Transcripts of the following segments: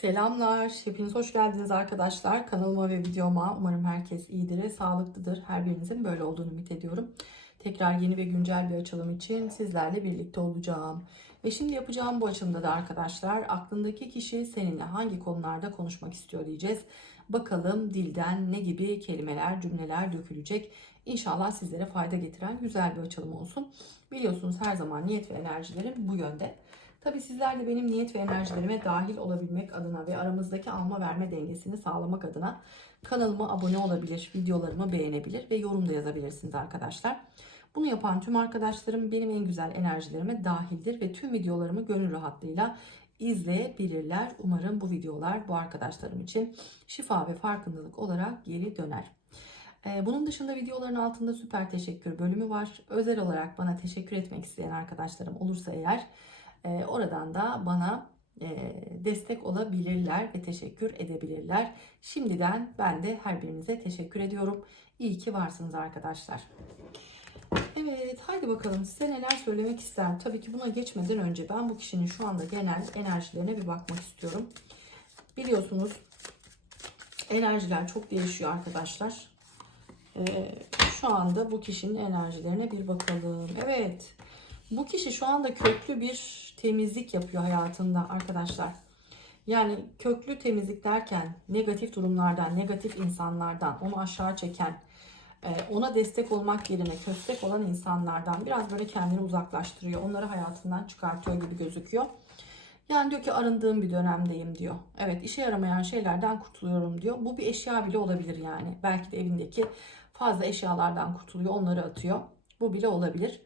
Selamlar, hepiniz hoş geldiniz arkadaşlar. Kanalıma ve videoma umarım herkes iyidir sağlıklıdır. Her birinizin böyle olduğunu ümit ediyorum. Tekrar yeni ve güncel bir açılım için sizlerle birlikte olacağım. Ve şimdi yapacağım bu açılımda da arkadaşlar aklındaki kişi seninle hangi konularda konuşmak istiyor diyeceğiz. Bakalım dilden ne gibi kelimeler, cümleler dökülecek. İnşallah sizlere fayda getiren güzel bir açılım olsun. Biliyorsunuz her zaman niyet ve enerjilerim bu yönde. Tabii sizler de benim niyet ve enerjilerime dahil olabilmek adına ve aramızdaki alma verme dengesini sağlamak adına kanalıma abone olabilir, videolarımı beğenebilir ve yorum da yazabilirsiniz arkadaşlar. Bunu yapan tüm arkadaşlarım benim en güzel enerjilerime dahildir ve tüm videolarımı gönül rahatlığıyla izleyebilirler. Umarım bu videolar bu arkadaşlarım için şifa ve farkındalık olarak geri döner. Ee, Bunun dışında videoların altında süper teşekkür bölümü var. Özel olarak bana teşekkür etmek isteyen arkadaşlarım olursa eğer e, oradan da bana e, destek olabilirler ve teşekkür edebilirler. Şimdiden ben de her birinize teşekkür ediyorum. İyi ki varsınız arkadaşlar. Evet haydi bakalım size neler söylemek isterim. Tabii ki buna geçmeden önce ben bu kişinin şu anda genel enerjilerine bir bakmak istiyorum. Biliyorsunuz enerjiler çok değişiyor arkadaşlar. Ee, şu anda bu kişinin enerjilerine bir bakalım. Evet bu kişi şu anda köklü bir temizlik yapıyor hayatında arkadaşlar. Yani köklü temizlik derken negatif durumlardan, negatif insanlardan, onu aşağı çeken, e, ona destek olmak yerine köstek olan insanlardan biraz böyle kendini uzaklaştırıyor. Onları hayatından çıkartıyor gibi gözüküyor. Yani diyor ki arındığım bir dönemdeyim diyor. Evet işe yaramayan şeylerden kurtuluyorum diyor. Bu bir eşya bile olabilir yani. Belki de evindeki fazla eşyalardan kurtuluyor onları atıyor. Bu bile olabilir.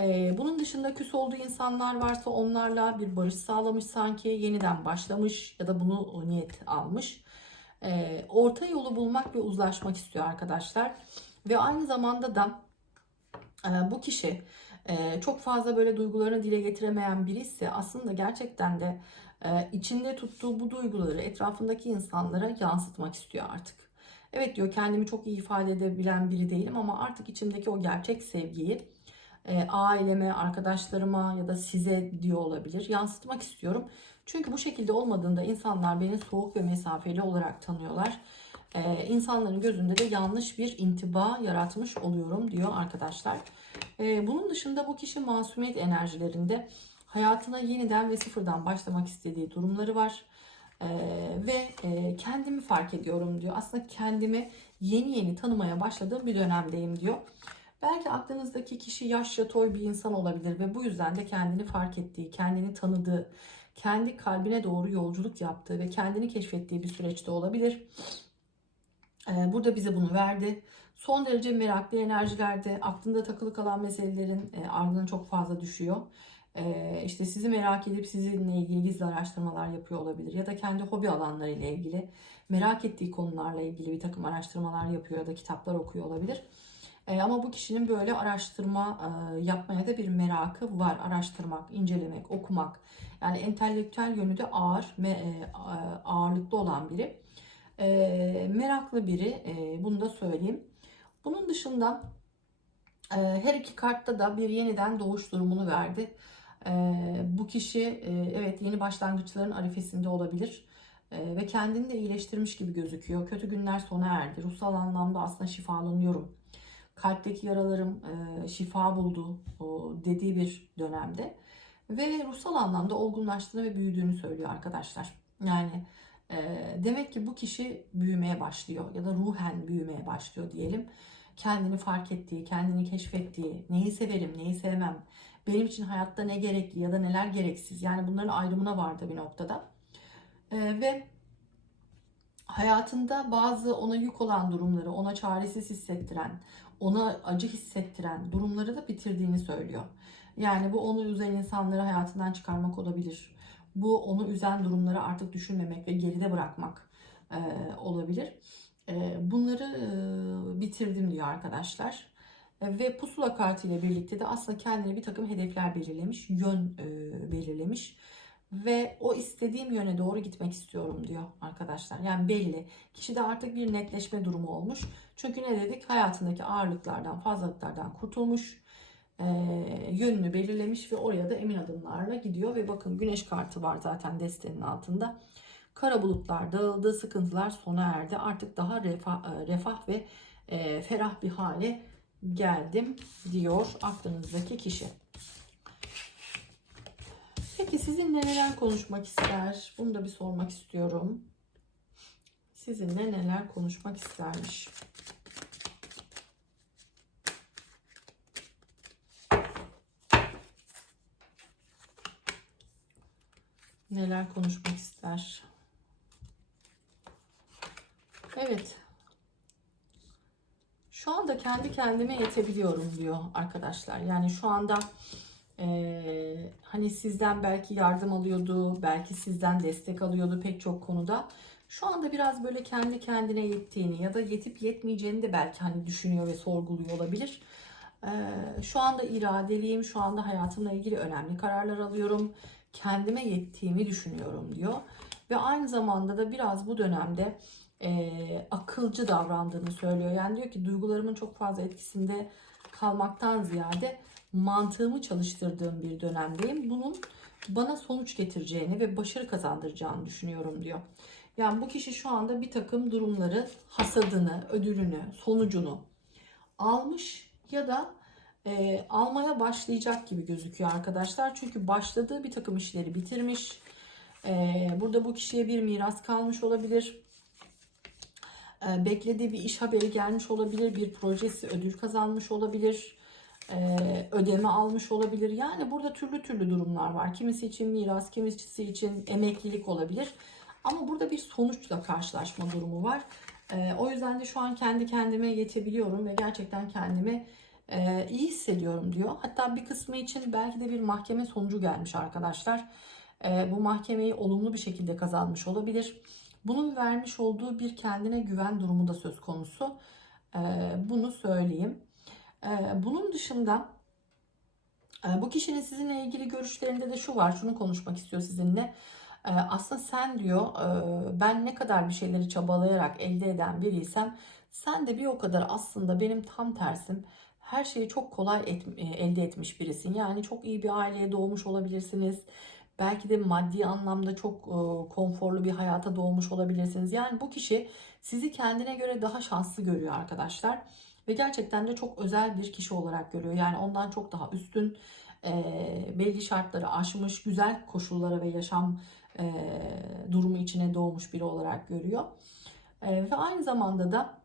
Ee, bunun dışında küs olduğu insanlar varsa onlarla bir barış sağlamış sanki yeniden başlamış ya da bunu niyet almış. Ee, orta yolu bulmak ve uzlaşmak istiyor arkadaşlar. Ve aynı zamanda da e, bu kişi e, çok fazla böyle duygularını dile getiremeyen birisi aslında gerçekten de e, içinde tuttuğu bu duyguları etrafındaki insanlara yansıtmak istiyor artık. Evet diyor kendimi çok iyi ifade edebilen biri değilim ama artık içimdeki o gerçek sevgiyi e, aileme, arkadaşlarıma ya da size diyor olabilir. Yansıtmak istiyorum. Çünkü bu şekilde olmadığında insanlar beni soğuk ve mesafeli olarak tanıyorlar. E, insanların gözünde de yanlış bir intiba yaratmış oluyorum diyor arkadaşlar. E, bunun dışında bu kişi masumiyet enerjilerinde hayatına yeniden ve sıfırdan başlamak istediği durumları var. Ee, ve e, kendimi fark ediyorum diyor. Aslında kendimi yeni yeni tanımaya başladığım bir dönemdeyim diyor. Belki aklınızdaki kişi yaşça toy bir insan olabilir ve bu yüzden de kendini fark ettiği, kendini tanıdığı, kendi kalbine doğru yolculuk yaptığı ve kendini keşfettiği bir süreçte olabilir. Ee, burada bize bunu verdi. Son derece meraklı enerjilerde aklında takılı kalan meselelerin e, ardına çok fazla düşüyor. Ee, işte sizi merak edip sizinle ilgili gizli araştırmalar yapıyor olabilir. Ya da kendi hobi alanları ile ilgili merak ettiği konularla ilgili bir takım araştırmalar yapıyor ya da kitaplar okuyor olabilir. E, ama bu kişinin böyle araştırma e, yapmaya da bir merakı var. Araştırmak, incelemek, okumak. Yani entelektüel yönü de ağır, me, e, ağırlıklı olan biri. E, meraklı biri, e, bunu da söyleyeyim. Bunun dışında her iki kartta da bir yeniden doğuş durumunu verdi. E, bu kişi evet yeni başlangıçların arifesinde olabilir. Ve kendini de iyileştirmiş gibi gözüküyor. Kötü günler sona erdi. Ruhsal anlamda aslında şifalanıyorum kalpteki yaralarım e, şifa buldu o dediği bir dönemde ve ruhsal anlamda olgunlaştığını ve büyüdüğünü söylüyor arkadaşlar. Yani e, demek ki bu kişi büyümeye başlıyor ya da ruhen büyümeye başlıyor diyelim. Kendini fark ettiği, kendini keşfettiği, neyi severim, neyi sevmem, benim için hayatta ne gerekli ya da neler gereksiz. Yani bunların ayrımına vardı bir noktada. E, ve hayatında bazı ona yük olan durumları, ona çaresiz hissettiren, ona acı hissettiren durumları da bitirdiğini söylüyor. Yani bu onu üzen insanları hayatından çıkarmak olabilir. Bu onu üzen durumları artık düşünmemek ve geride bırakmak e, olabilir. E, bunları e, bitirdim diyor arkadaşlar. E, ve pusula kartı ile birlikte de aslında kendine bir takım hedefler belirlemiş, yön e, belirlemiş ve o istediğim yöne doğru gitmek istiyorum diyor arkadaşlar. Yani belli. Kişide artık bir netleşme durumu olmuş. Çünkü ne dedik? Hayatındaki ağırlıklardan, fazlalıklardan kurtulmuş. E, yönünü belirlemiş ve oraya da emin adımlarla gidiyor. Ve bakın güneş kartı var zaten destenin altında. Kara bulutlar dağıldı, sıkıntılar sona erdi. Artık daha refah, e, refah ve e, ferah bir hale geldim diyor aklınızdaki kişi. Peki sizinle neler konuşmak ister? Bunu da bir sormak istiyorum. Sizinle neler konuşmak istermiş? Neler konuşmak ister? Evet. Şu anda kendi kendime yetebiliyorum diyor arkadaşlar. Yani şu anda eee, hani sizden belki yardım alıyordu, belki sizden destek alıyordu pek çok konuda. Şu anda biraz böyle kendi kendine yettiğini ya da yetip yetmeyeceğini de belki hani düşünüyor ve sorguluyor olabilir. Eee, şu anda iradeliyim, şu anda hayatımla ilgili önemli kararlar alıyorum. Kendime yettiğimi düşünüyorum diyor. Ve aynı zamanda da biraz bu dönemde e, akılcı davrandığını söylüyor. Yani diyor ki duygularımın çok fazla etkisinde kalmaktan ziyade mantığımı çalıştırdığım bir dönemdeyim. Bunun bana sonuç getireceğini ve başarı kazandıracağını düşünüyorum diyor. Yani bu kişi şu anda bir takım durumları hasadını, ödülünü, sonucunu almış ya da e, almaya başlayacak gibi gözüküyor arkadaşlar. Çünkü başladığı bir takım işleri bitirmiş. E, burada bu kişiye bir miras kalmış olabilir. E, beklediği bir iş haberi gelmiş olabilir. Bir projesi ödül kazanmış olabilir. E, ödeme almış olabilir. Yani burada türlü türlü durumlar var. Kimisi için miras, kimisi için emeklilik olabilir. Ama burada bir sonuçla karşılaşma durumu var. E, o yüzden de şu an kendi kendime yetebiliyorum ve gerçekten kendimi e, iyi hissediyorum diyor. Hatta bir kısmı için belki de bir mahkeme sonucu gelmiş arkadaşlar. E, bu mahkemeyi olumlu bir şekilde kazanmış olabilir. Bunun vermiş olduğu bir kendine güven durumu da söz konusu. E, bunu söyleyeyim. Bunun dışında e, bu kişinin sizinle ilgili görüşlerinde de şu var. Şunu konuşmak istiyor sizinle. Aslında sen diyor e, ben ne kadar bir şeyleri çabalayarak elde eden biriysem sen de bir o kadar aslında benim tam tersim her şeyi çok kolay et, e, elde etmiş birisin. Yani çok iyi bir aileye doğmuş olabilirsiniz. Belki de maddi anlamda çok e, konforlu bir hayata doğmuş olabilirsiniz. Yani bu kişi sizi kendine göre daha şanslı görüyor arkadaşlar. Ve gerçekten de çok özel bir kişi olarak görüyor. Yani ondan çok daha üstün, e, belli şartları aşmış, güzel koşullara ve yaşam e, durumu içine doğmuş biri olarak görüyor. E, ve aynı zamanda da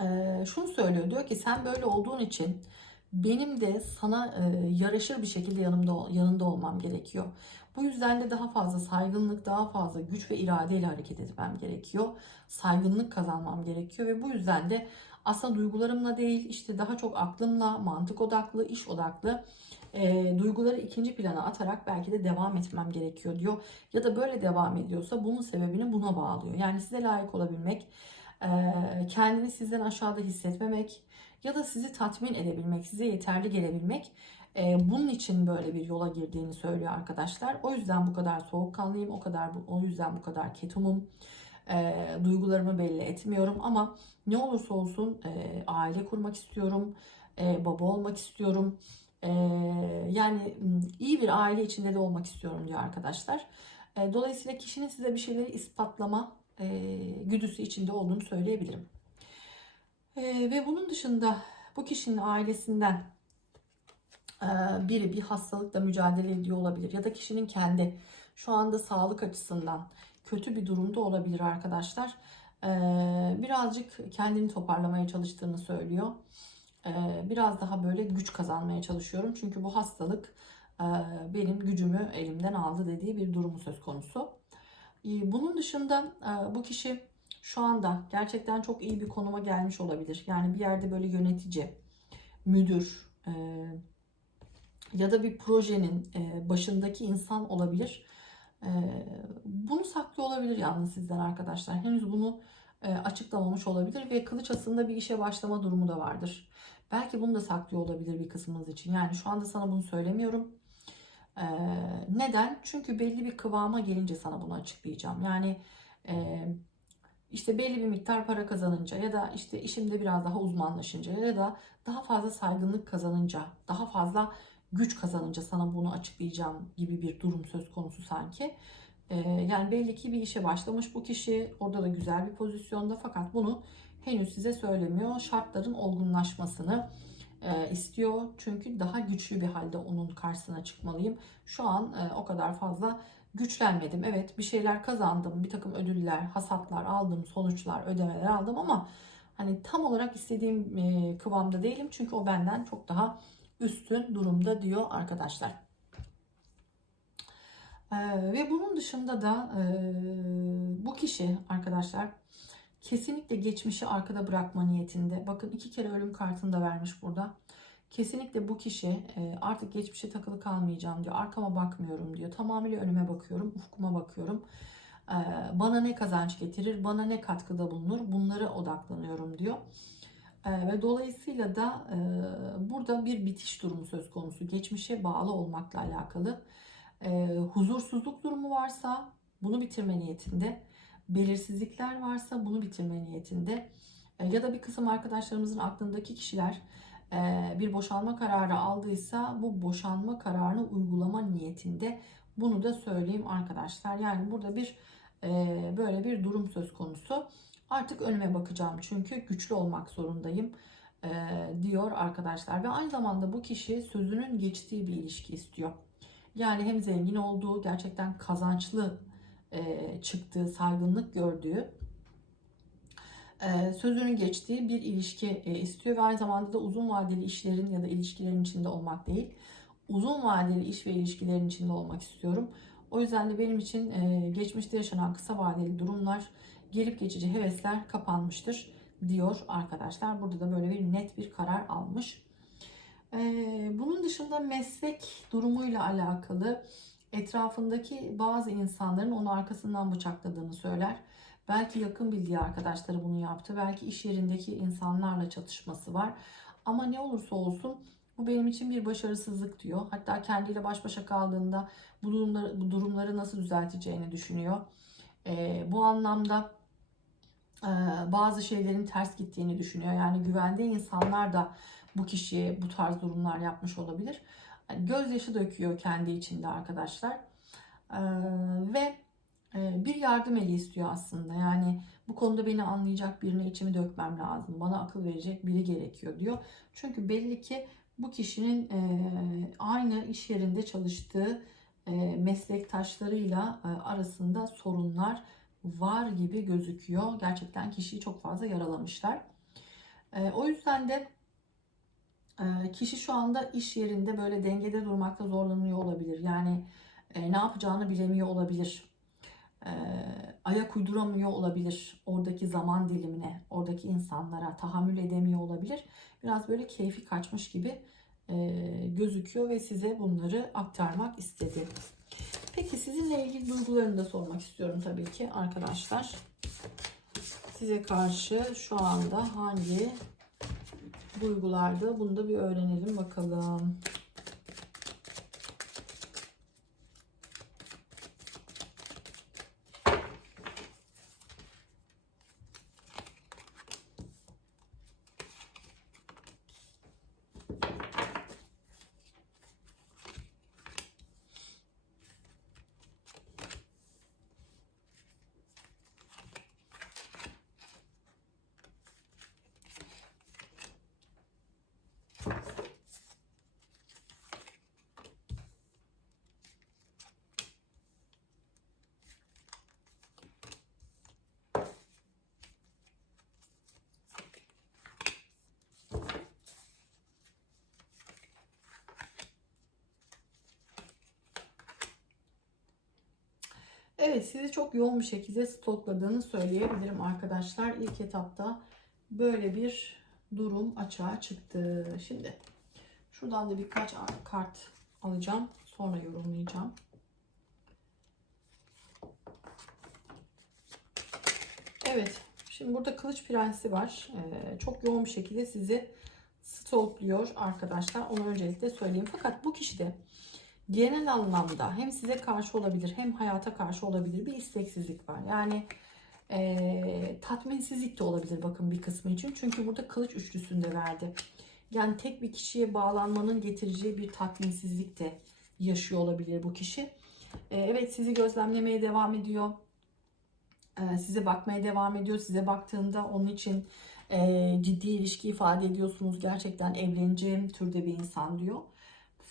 e, şunu söylüyor. Diyor ki sen böyle olduğun için benim de sana e, yaraşır bir şekilde yanımda yanında olmam gerekiyor. Bu yüzden de daha fazla saygınlık, daha fazla güç ve iradeyle hareket etmem gerekiyor. Saygınlık kazanmam gerekiyor ve bu yüzden de aslında duygularımla değil işte daha çok aklımla, mantık odaklı, iş odaklı e, duyguları ikinci plana atarak belki de devam etmem gerekiyor diyor. Ya da böyle devam ediyorsa bunun sebebini buna bağlıyor. Yani size layık olabilmek, kendini sizden aşağıda hissetmemek ya da sizi tatmin edebilmek, size yeterli gelebilmek bunun için böyle bir yola girdiğini söylüyor arkadaşlar. O yüzden bu kadar soğukkanlıyım, o kadar o yüzden bu kadar ketumum. E, duygularımı belli etmiyorum ama ne olursa olsun e, aile kurmak istiyorum, e, baba olmak istiyorum. E, yani iyi bir aile içinde de olmak istiyorum diyor arkadaşlar. E, dolayısıyla kişinin size bir şeyleri ispatlama e, güdüsü içinde olduğunu söyleyebilirim. E, ve bunun dışında bu kişinin ailesinden e, biri bir hastalıkla mücadele ediyor olabilir ya da kişinin kendi şu anda sağlık açısından kötü bir durumda olabilir arkadaşlar. E, birazcık kendini toparlamaya çalıştığını söylüyor. E, biraz daha böyle güç kazanmaya çalışıyorum çünkü bu hastalık e, benim gücümü elimden aldı dediği bir durumu söz konusu. E, bunun dışında e, bu kişi şu anda gerçekten çok iyi bir konuma gelmiş olabilir. Yani bir yerde böyle yönetici, müdür e, ya da bir projenin e, başındaki insan olabilir. Bunu saklı olabilir yalnız sizden arkadaşlar. Henüz bunu açıklamamış olabilir ve kılıç aslında bir işe başlama durumu da vardır. Belki bunu da saklıyor olabilir bir kısmınız için. Yani şu anda sana bunu söylemiyorum. Neden? Çünkü belli bir kıvama gelince sana bunu açıklayacağım. Yani e, işte belli bir miktar para kazanınca ya da işte işimde biraz daha uzmanlaşınca ya da daha fazla saygınlık kazanınca, daha fazla güç kazanınca sana bunu açıklayacağım gibi bir durum söz konusu sanki. Yani belli ki bir işe başlamış bu kişi. Orada da güzel bir pozisyonda fakat bunu henüz size söylemiyor. Şartların olgunlaşmasını e, istiyor. Çünkü daha güçlü bir halde onun karşısına çıkmalıyım. Şu an e, o kadar fazla güçlenmedim. Evet bir şeyler kazandım. Bir takım ödüller, hasatlar aldım, sonuçlar, ödemeler aldım ama hani tam olarak istediğim e, kıvamda değilim. Çünkü o benden çok daha üstün durumda diyor arkadaşlar. Ee, ve bunun dışında da e, bu kişi arkadaşlar kesinlikle geçmişi arkada bırakma niyetinde. Bakın iki kere ölüm kartını da vermiş burada. Kesinlikle bu kişi e, artık geçmişe takılı kalmayacağım diyor. Arkama bakmıyorum diyor. Tamamıyla önüme bakıyorum, ufkuma bakıyorum. E, bana ne kazanç getirir, bana ne katkıda bulunur bunlara odaklanıyorum diyor. E, ve dolayısıyla da burada bir bitiş durumu söz konusu. Geçmişe bağlı olmakla alakalı. Huzursuzluk durumu varsa bunu bitirme niyetinde. Belirsizlikler varsa bunu bitirme niyetinde. E, ya da bir kısım arkadaşlarımızın aklındaki kişiler e, bir boşanma kararı aldıysa bu boşanma kararını uygulama niyetinde. Bunu da söyleyeyim arkadaşlar. Yani burada bir e, böyle bir durum söz konusu. Artık önüme bakacağım çünkü güçlü olmak zorundayım diyor arkadaşlar. Ve aynı zamanda bu kişi sözünün geçtiği bir ilişki istiyor. Yani hem zengin olduğu, gerçekten kazançlı çıktığı, saygınlık gördüğü, e, sözünün geçtiği bir ilişki e, istiyor. Ve aynı zamanda da uzun vadeli işlerin ya da ilişkilerin içinde olmak değil, uzun vadeli iş ve ilişkilerin içinde olmak istiyorum. O yüzden de benim için e, geçmişte yaşanan kısa vadeli durumlar, gelip geçici hevesler kapanmıştır diyor arkadaşlar. Burada da böyle bir net bir karar almış. Bunun dışında meslek durumuyla alakalı etrafındaki bazı insanların onu arkasından bıçakladığını söyler. Belki yakın bildiği arkadaşları bunu yaptı. Belki iş yerindeki insanlarla çatışması var. Ama ne olursa olsun bu benim için bir başarısızlık diyor. Hatta kendiyle baş başa kaldığında bu durumları, bu durumları nasıl düzelteceğini düşünüyor. Ee, bu anlamda e, bazı şeylerin ters gittiğini düşünüyor. Yani güvendiği insanlar da bu kişiye bu tarz durumlar yapmış olabilir. Gözyaşı döküyor kendi içinde arkadaşlar. Ee, ve e, bir yardım eli istiyor aslında. Yani bu konuda beni anlayacak birine içimi dökmem lazım. Bana akıl verecek biri gerekiyor diyor. Çünkü belli ki bu kişinin e, aynı iş yerinde çalıştığı e, meslektaşlarıyla e, arasında sorunlar var gibi gözüküyor. Gerçekten kişiyi çok fazla yaralamışlar. E, o yüzden de kişi şu anda iş yerinde böyle dengede durmakta zorlanıyor olabilir. Yani e, ne yapacağını bilemiyor olabilir. E, ayak uyduramıyor olabilir oradaki zaman dilimine, oradaki insanlara tahammül edemiyor olabilir. Biraz böyle keyfi kaçmış gibi e, gözüküyor ve size bunları aktarmak istedi. Peki sizinle ilgili duygularını da sormak istiyorum tabii ki arkadaşlar. Size karşı şu anda hangi duygularda. Bunu da bir öğrenelim bakalım. Evet sizi çok yoğun bir şekilde stokladığını söyleyebilirim arkadaşlar. İlk etapta böyle bir durum açığa çıktı. Şimdi şuradan da birkaç kart alacağım. Sonra yorumlayacağım. Evet. Şimdi burada kılıç prensi var. Ee, çok yoğun bir şekilde sizi stalkluyor arkadaşlar. Onu öncelikle söyleyeyim. Fakat bu kişi de genel anlamda hem size karşı olabilir hem hayata karşı olabilir bir isteksizlik var. Yani e, tatminsizlik de olabilir bakın bir kısmı için. Çünkü burada kılıç üçlüsünde verdi. Yani tek bir kişiye bağlanmanın getireceği bir tatminsizlik de yaşıyor olabilir bu kişi. E, evet sizi gözlemlemeye devam ediyor. E, size bakmaya devam ediyor. Size baktığında onun için e, ciddi ilişki ifade ediyorsunuz. Gerçekten evleneceğim türde bir insan diyor.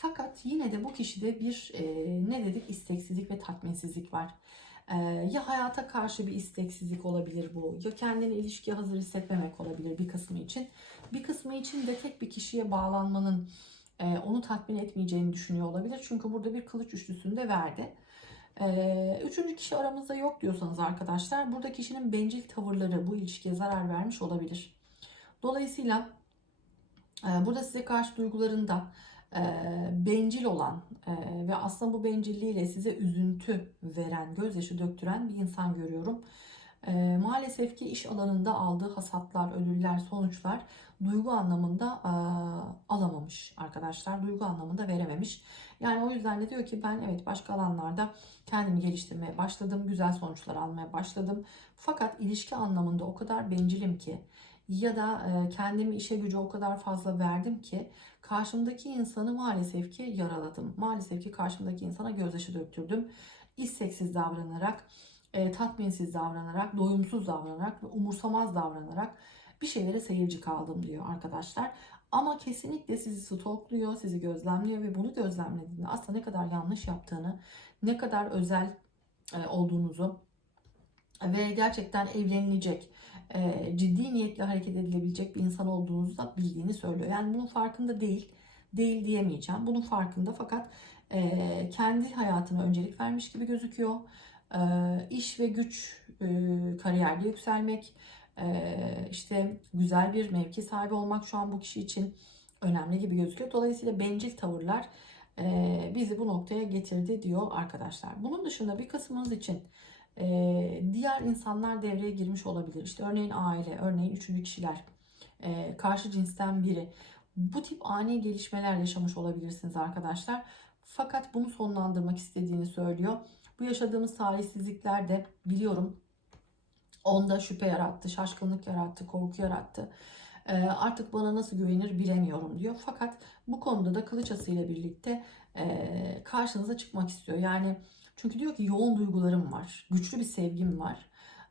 Fakat yine de bu kişide bir e, ne dedik isteksizlik ve tatminsizlik var. E, ya hayata karşı bir isteksizlik olabilir bu ya kendini ilişkiye hazır hissetmemek olabilir bir kısmı için. Bir kısmı için de tek bir kişiye bağlanmanın e, onu tatmin etmeyeceğini düşünüyor olabilir. Çünkü burada bir kılıç üçlüsünü de verdi. E, üçüncü kişi aramızda yok diyorsanız arkadaşlar burada kişinin bencil tavırları bu ilişkiye zarar vermiş olabilir. Dolayısıyla e, burada size karşı duygularında bencil olan ve aslında bu bencilliğiyle size üzüntü veren, gözyaşı döktüren bir insan görüyorum. Maalesef ki iş alanında aldığı hasatlar, ödüller, sonuçlar duygu anlamında alamamış arkadaşlar. Duygu anlamında verememiş. Yani o yüzden de diyor ki ben evet başka alanlarda kendimi geliştirmeye başladım. Güzel sonuçlar almaya başladım. Fakat ilişki anlamında o kadar bencilim ki ya da e, kendimi işe gücü o kadar fazla verdim ki karşımdaki insanı maalesef ki yaraladım. Maalesef ki karşımdaki insana gözyaşı döktürdüm. İsteksiz davranarak, e, tatminsiz davranarak, doyumsuz davranarak ve umursamaz davranarak bir şeylere seyirci kaldım diyor arkadaşlar. Ama kesinlikle sizi stokluyor, sizi gözlemliyor ve bunu gözlemlediğinde aslında ne kadar yanlış yaptığını, ne kadar özel e, olduğunuzu ve gerçekten evlenilecek, e, ciddi niyetle hareket edilebilecek bir insan olduğunuzu da bildiğini söylüyor. Yani bunun farkında değil, değil diyemeyeceğim. Bunun farkında fakat e, kendi hayatına öncelik vermiş gibi gözüküyor. E, iş ve güç, e, kariyerde yükselmek, e, işte güzel bir mevki sahibi olmak şu an bu kişi için önemli gibi gözüküyor. Dolayısıyla bencil tavırlar e, bizi bu noktaya getirdi diyor arkadaşlar. Bunun dışında bir kısmınız için diğer insanlar devreye girmiş olabilir. İşte örneğin aile, örneğin üçüncü kişiler, e, karşı cinsten biri. Bu tip ani gelişmeler yaşamış olabilirsiniz arkadaşlar. Fakat bunu sonlandırmak istediğini söylüyor. Bu yaşadığımız talihsizlikler de biliyorum onda şüphe yarattı, şaşkınlık yarattı, korku yarattı. E, artık bana nasıl güvenir bilemiyorum diyor. Fakat bu konuda da kılıç ile birlikte e, karşınıza çıkmak istiyor. Yani çünkü diyor ki yoğun duygularım var, güçlü bir sevgim var.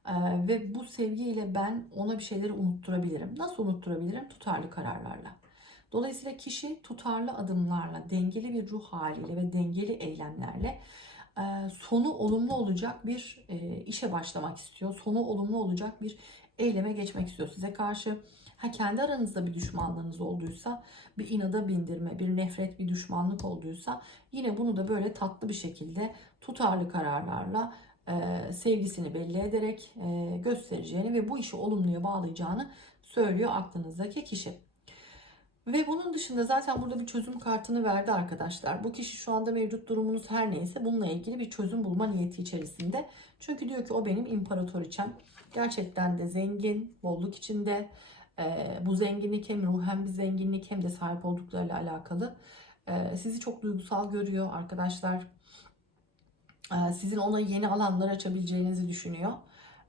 Ee, ve bu sevgiyle ben ona bir şeyleri unutturabilirim. Nasıl unutturabilirim? Tutarlı kararlarla. Dolayısıyla kişi tutarlı adımlarla, dengeli bir ruh haliyle ve dengeli eylemlerle e, sonu olumlu olacak bir e, işe başlamak istiyor. Sonu olumlu olacak bir eyleme geçmek istiyor. Size karşı ha kendi aranızda bir düşmanlığınız olduysa, bir inada bindirme, bir nefret, bir düşmanlık olduysa yine bunu da böyle tatlı bir şekilde tutarlı kararlarla e, sevgisini belli ederek e, göstereceğini ve bu işi olumluya bağlayacağını söylüyor aklınızdaki kişi. Ve bunun dışında zaten burada bir çözüm kartını verdi arkadaşlar. Bu kişi şu anda mevcut durumunuz her neyse bununla ilgili bir çözüm bulma niyeti içerisinde. Çünkü diyor ki o benim imparatoriçem. Gerçekten de zengin, bolluk içinde. Ee, bu zenginlik hem ruhen bir zenginlik hem de sahip olduklarıyla alakalı. Ee, sizi çok duygusal görüyor arkadaşlar. Ee, sizin ona yeni alanlar açabileceğinizi düşünüyor.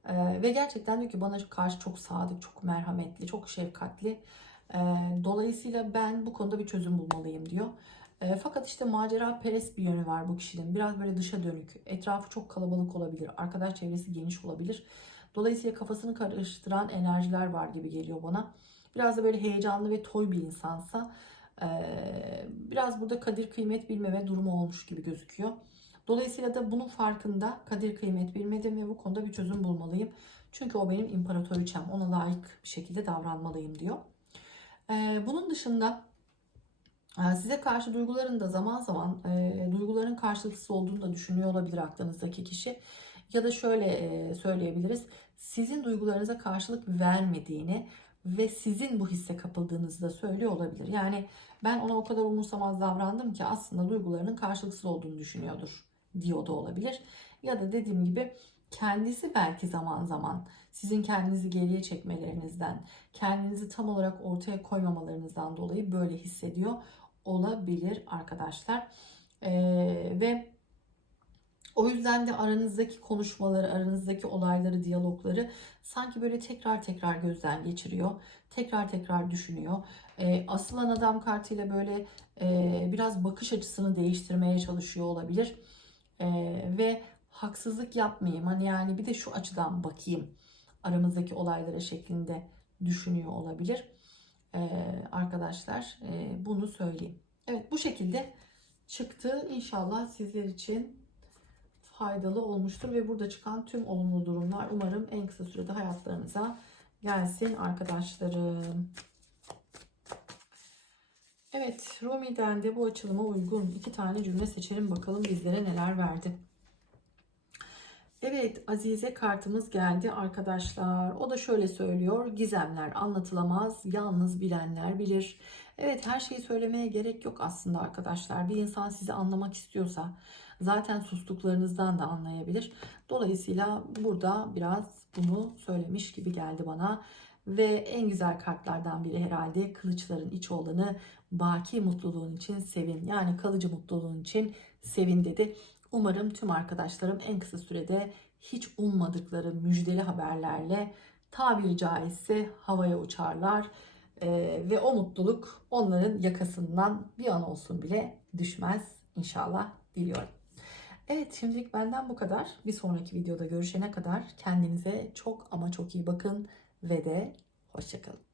Ee, ve gerçekten diyor ki bana karşı çok sadık, çok merhametli, çok şefkatli. Dolayısıyla ben bu konuda bir çözüm bulmalıyım diyor. Fakat işte macera perest bir yönü var bu kişinin. Biraz böyle dışa dönük. Etrafı çok kalabalık olabilir. Arkadaş çevresi geniş olabilir. Dolayısıyla kafasını karıştıran enerjiler var gibi geliyor bana. Biraz da böyle heyecanlı ve toy bir insansa biraz burada kadir kıymet bilmeme durumu olmuş gibi gözüküyor. Dolayısıyla da bunun farkında kadir kıymet bilmedim ve bu konuda bir çözüm bulmalıyım. Çünkü o benim imparatoriçem. Ona layık bir şekilde davranmalıyım diyor. Bunun dışında size karşı duyguların da zaman zaman duyguların karşılıksız olduğunu da düşünüyor olabilir aklınızdaki kişi. Ya da şöyle söyleyebiliriz. Sizin duygularınıza karşılık vermediğini ve sizin bu hisse kapıldığınızı da söylüyor olabilir. Yani ben ona o kadar umursamaz davrandım ki aslında duygularının karşılıksız olduğunu düşünüyordur diyor da olabilir. Ya da dediğim gibi kendisi belki zaman zaman sizin kendinizi geriye çekmelerinizden, kendinizi tam olarak ortaya koymamalarınızdan dolayı böyle hissediyor olabilir arkadaşlar. Ee, ve o yüzden de aranızdaki konuşmaları, aranızdaki olayları, diyalogları sanki böyle tekrar tekrar gözden geçiriyor. Tekrar tekrar düşünüyor. E, asılan adam kartıyla böyle e, biraz bakış açısını değiştirmeye çalışıyor olabilir. Ee, ve haksızlık yapmayayım. Hani yani bir de şu açıdan bakayım aramızdaki olaylara şeklinde düşünüyor olabilir. Ee, arkadaşlar e, bunu söyleyeyim. Evet bu şekilde çıktı. İnşallah sizler için faydalı olmuştur ve burada çıkan tüm olumlu durumlar umarım en kısa sürede hayatlarınıza gelsin arkadaşlarım. Evet, Rumi'den de bu açılıma uygun iki tane cümle seçelim bakalım bizlere neler verdi. Evet, Azize kartımız geldi arkadaşlar. O da şöyle söylüyor. Gizemler anlatılamaz, yalnız bilenler bilir. Evet, her şeyi söylemeye gerek yok aslında arkadaşlar. Bir insan sizi anlamak istiyorsa zaten sustuklarınızdan da anlayabilir. Dolayısıyla burada biraz bunu söylemiş gibi geldi bana. Ve en güzel kartlardan biri herhalde kılıçların iç olanı baki mutluluğun için sevin. Yani kalıcı mutluluğun için sevin dedi. Umarım tüm arkadaşlarım en kısa sürede hiç ummadıkları müjdeli haberlerle tabiri caizse havaya uçarlar. Ee, ve o mutluluk onların yakasından bir an olsun bile düşmez inşallah diliyorum. Evet şimdilik benden bu kadar. Bir sonraki videoda görüşene kadar kendinize çok ama çok iyi bakın ve de hoşçakalın.